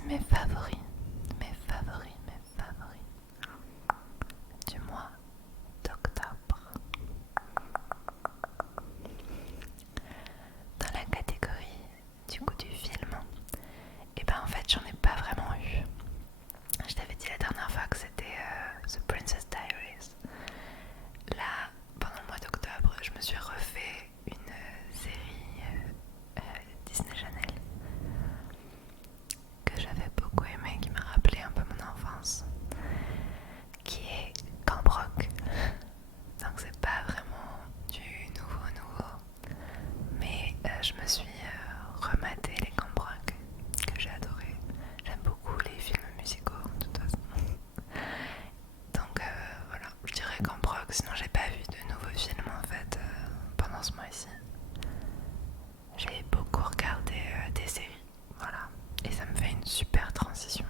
voici mes favoris, mes favoris, mes favoris du mois d'octobre. Dans la catégorie du coup du film, et ben en fait j'en ai pas vraiment eu. Je t'avais dit la dernière fois que c'était The Princess Diaries. Là, pendant le mois d'octobre, je me suis refait une série Disney Channel que j'avais beaucoup aimé, qui m'a rappelé un peu mon enfance, qui est Camp Rock. Donc c'est pas vraiment du nouveau, mais je me suis rematé les Camp Rock que j'ai adoré. J'aime beaucoup les films musicaux de toute façon. Donc voilà, je dirais Camp Rock. Sinon j'ai pas vu de nouveaux films en fait pendant ce mois-ci. J'ai beaucoup regardé des séries, voilà, et ça me fait une super transition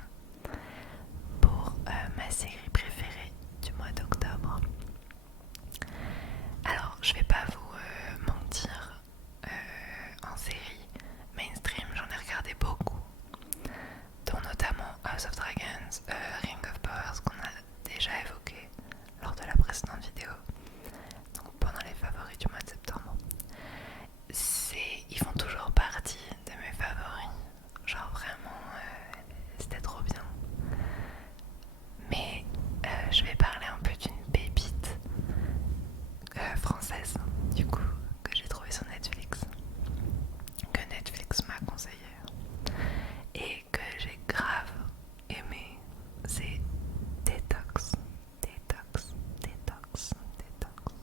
pour ma série préférée du mois d'octobre. Alors, je vais pas vous mentir, en série mainstream, j'en ai regardé beaucoup, dont notamment House of Dragons, Ring of Powers, qu'on a déjà évoqué lors de la précédente vidéo, donc pendant les favoris du mois de septembre. Ils font toujours partie de mes favoris, genre vraiment, c'était trop bien. Mais je vais parler un peu d'une pépite française, du coup, que j'ai trouvée sur Netflix, que Netflix m'a conseillé et que j'ai grave aimé. C'est Détox, Détox, Détox, Détox.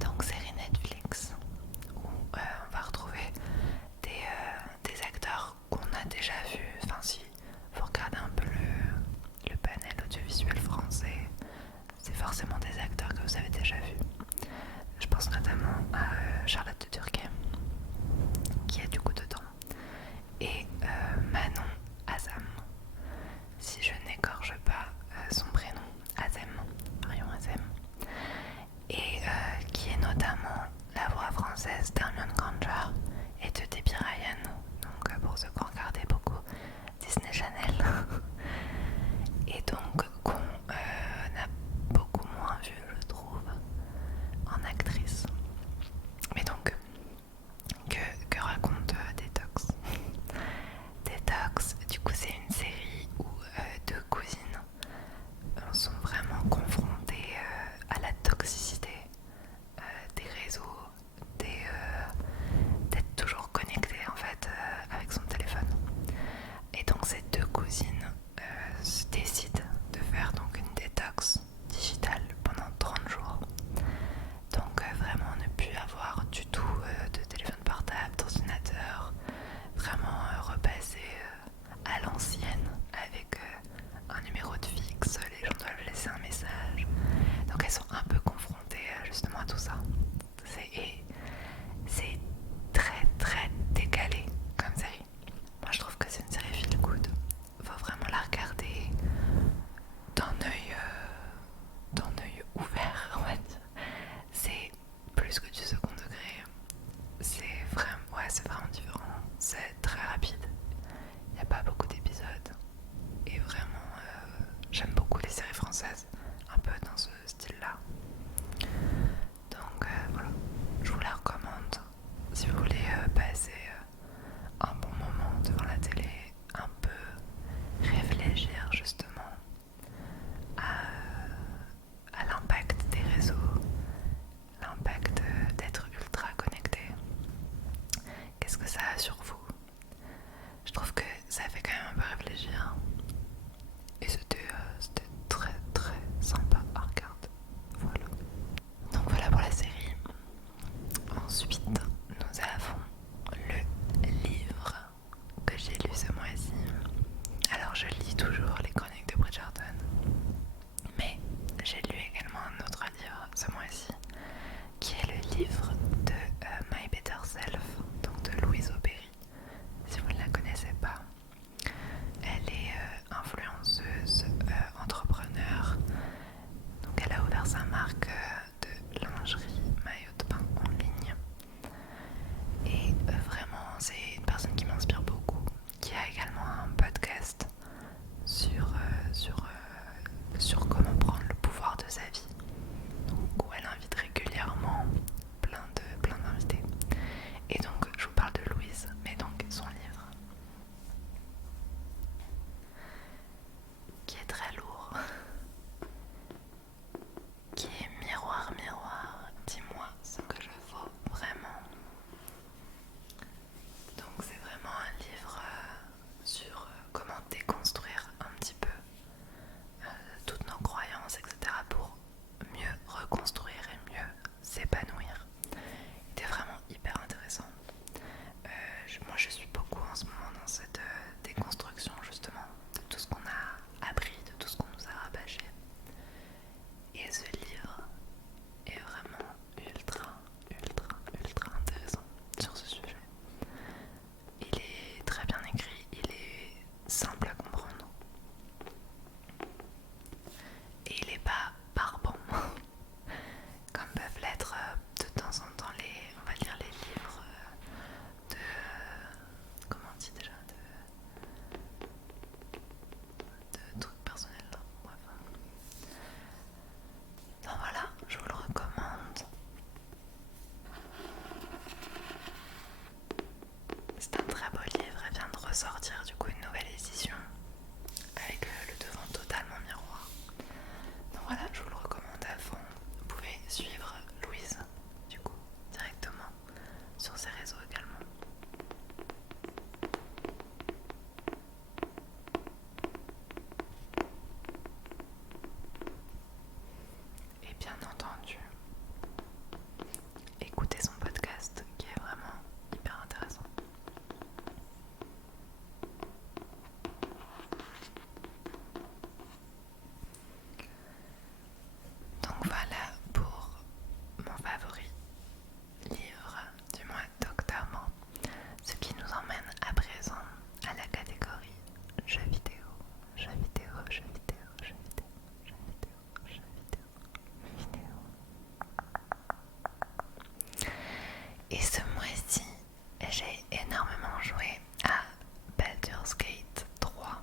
Donc série Netflix où on va retrouver des acteurs qu'on a déjà vus. Enfin si vous regardez un peu le panel audiovisuel français, c'est forcément des acteurs que vous avez déjà vus. Je pense notamment à Charlotte de Turquet, qui est du coup dedans, et Manon Azam, si je n'écorche pas son prénom, Azem, Marion Azem, et qui est notamment la voix française d'Hermione Granger et de Debbie Ryan, donc pour ceux qui ont regardé beaucoup Disney Channel, et donc qu'on a beaucoup moins vu, je trouve, en actrice. Mais donc, que raconte Détox? Détox, du coup, c'est une série où deux cousines sont vraiment confrontées à la toxicité des réseaux, d'être toujours connectées en fait avec son téléphone. Et donc ces deux cousines décident de faire donc une détox digitale pendant 30 jours. Donc vraiment ne plus avoir du tout de téléphone portable, d'ordinateur, vraiment repasser à l'ancienne avec un numéro de fixe, les gens doivent laisser un message. Donc elles sont un peu confrontées justement à tout ça. C'est très très décalé comme série. Moi je trouve que c'est une série feel good. Faut vraiment la regarder d'un œil ouvert, on va dire. C'est plus que du second degré. C'est vraiment différent. C'est très rapide. Il n'y a pas beaucoup d'épisodes. Et vraiment, j'aime beaucoup les séries françaises, un peu dans ce style-là. Donc voilà, je vous la recommande. Si vous voulez passer un bon moment devant la télé, un peu réfléchir justement à l'impact des réseaux, l'impact d'être ultra connecté. Qu'est-ce que ça a sur vous? Je trouve que ça fait quand même un peu réfléchir. Et c'était très très sympa à regarder. Voilà. Donc voilà pour la série. Ensuite, nous avons le livre que j'ai lu ce mois-ci. Alors je lis toujours les chroniques de Bridgerton, mais j'ai lu également un autre livre ce mois-ci, qui est le livre de My Better Self, donc de Louise Aubéry, si vous ne la connaissez pas. Elle est influenceuse, entrepreneur, donc elle a ouvert sa marque de lingerie, maillot de bain en ligne, et vraiment c'est une personne qui m'inspire beaucoup, qui a également un podcast moi je suis beaucoup en ce moment dans cette déconstruction justement de tout ce qu'on a appris, de tout ce qu'on nous a rabâché. Et ce livre est vraiment ultra intéressant sur ce sujet. Il est très bien écrit, il est simple à comprendre. Et il n'est pas barbant, comme peuvent l'être de temps en temps on va dire les livres de... comment on dit déjà de trucs personnels. Bref. Donc voilà, je vous le recommande. C'est un très beau livre, elle vient de ressortir du coup une nouvelle édition avec le devant totalement miroir. Donc voilà, je vous le recommande à fond. Vous pouvez suivre Louise du coup directement sur ses réseaux également. Et bien entendu, écoutez son podcast qui est vraiment hyper intéressant. Donc voilà pour mon favori livre du mois d'octobre, ce qui nous emmène à présent à la catégorie jeux vidéo, jeux vidéo, jeux vidéo, jeux vidéo, jeux vidéo, jeux vidéo, vidéo. Et ce mois-ci, j'ai énormément joué à Baldur's Gate 3,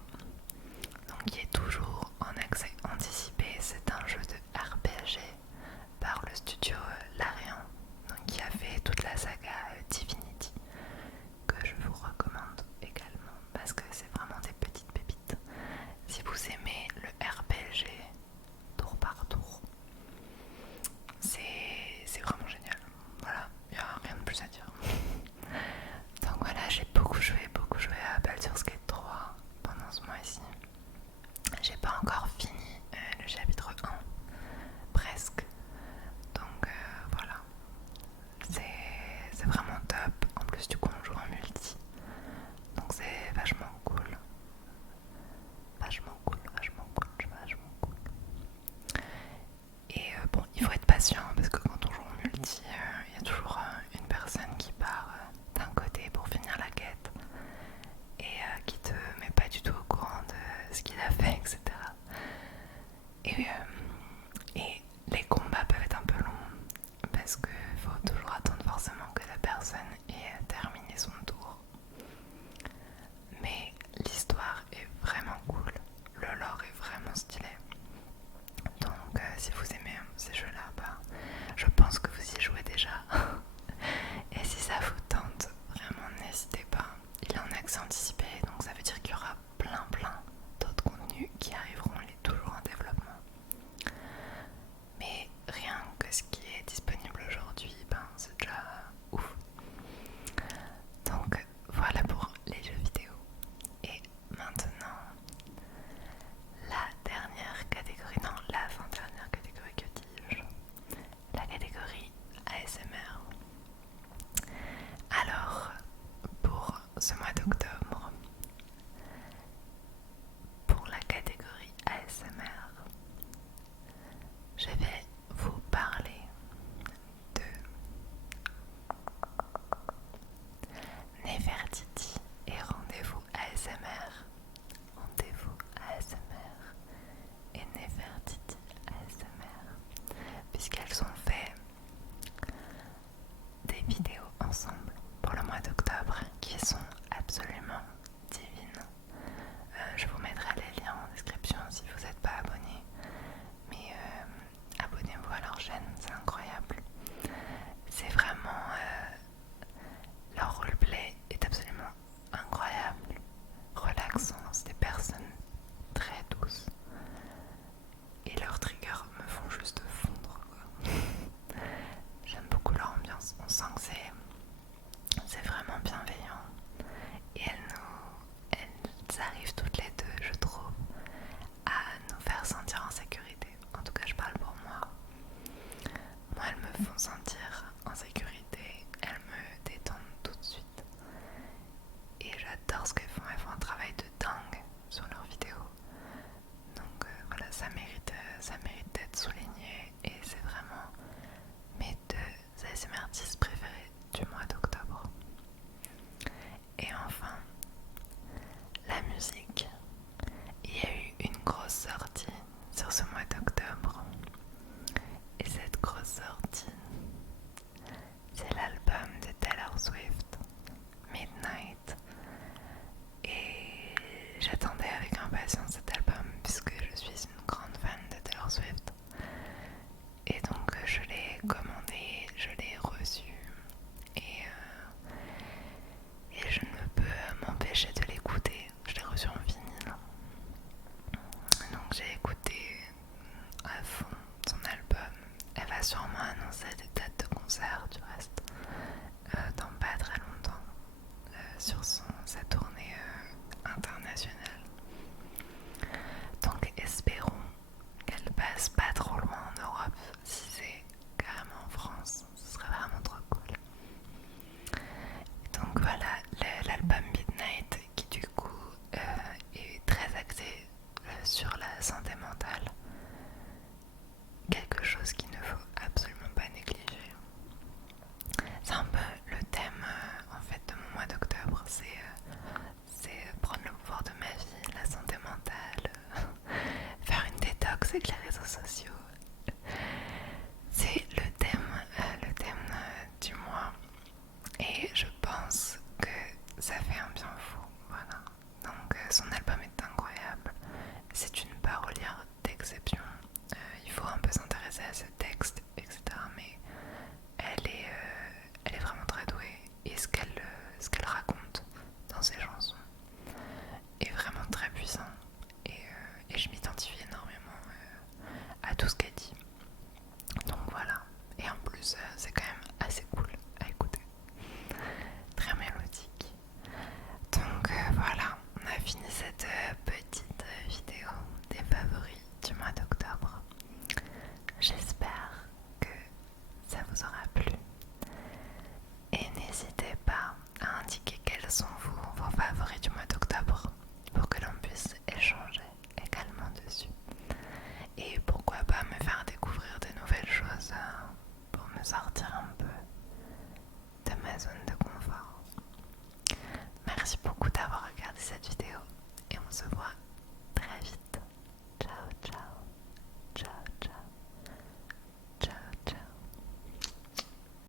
donc qui est toujours en accès anticipé. C'est un jeu de RPG par le studio Larian, donc qui a fait toute la saga Divinity, que je vous recommande également parce que c'est vraiment des petites pépites. Si vous aimez le RPG tour par tour, c'est vraiment génial. Voilà, il n'y a rien de plus à dire. Donc voilà, j'ai beaucoup joué à Baldur's Gate 3 pendant ce mois-ci. J'ai pas encore fini le chapitre 1, presque. Donc voilà, c'est vraiment top. En plus du coup on joue en multi, donc c'est vachement cool. Vachement cool. Et bon, il faut être patient parce que quand on joue en multi, il y a toujours une personne qui part d'un côté pour finir la quête et qui te met pas du tout au courant de ce qu'il a fait, etc. Et les combats peuvent être un peu longs parce qu'il faut toujours attendre forcément que la personne ait terminé son tour. Mais l'histoire est vraiment cool, le lore est vraiment stylé. Donc si vous aimez ces jeux-là, je pense que vous y jouez déjà. Et si ça vous tente, vraiment n'hésitez pas. Il est en accès anticipé, donc ça veut dire qu'il y aura plein d'autres contenus qui arriveront, il est toujours en développement. Mais rien que ce qui est disponible aujourd'hui, c'est déjà ouf. Donc voilà pour les jeux vidéo. Et maintenant, la dernière catégorie, non, l'avant-dernière catégorie, que dis-je, la catégorie ASMR. Alors, pour ce mois d'octobre, pour la catégorie ASMR, je vais vous parler de Nefertiti et Rendez-vous ASMR. Rendez-vous ASMR et Nefertiti ASMR, puisqu'elles ont fait des vidéos ensemble pour le mois d'octobre qui sont absolument sur sa tournée internationale. Donc espérons qu'elle passe pas trop loin en Europe. Si c'est carrément en France, ce serait vraiment trop cool. Et donc voilà, l'album Midnight qui du coup est très axé sur la santé mentale. Quelque chose qu'il ne faut absolument pas négliger. C'est un peu le thème en fait de mon mois d'octobre, c'est prendre le pouvoir de ma vie, la santé mentale, faire une détox avec les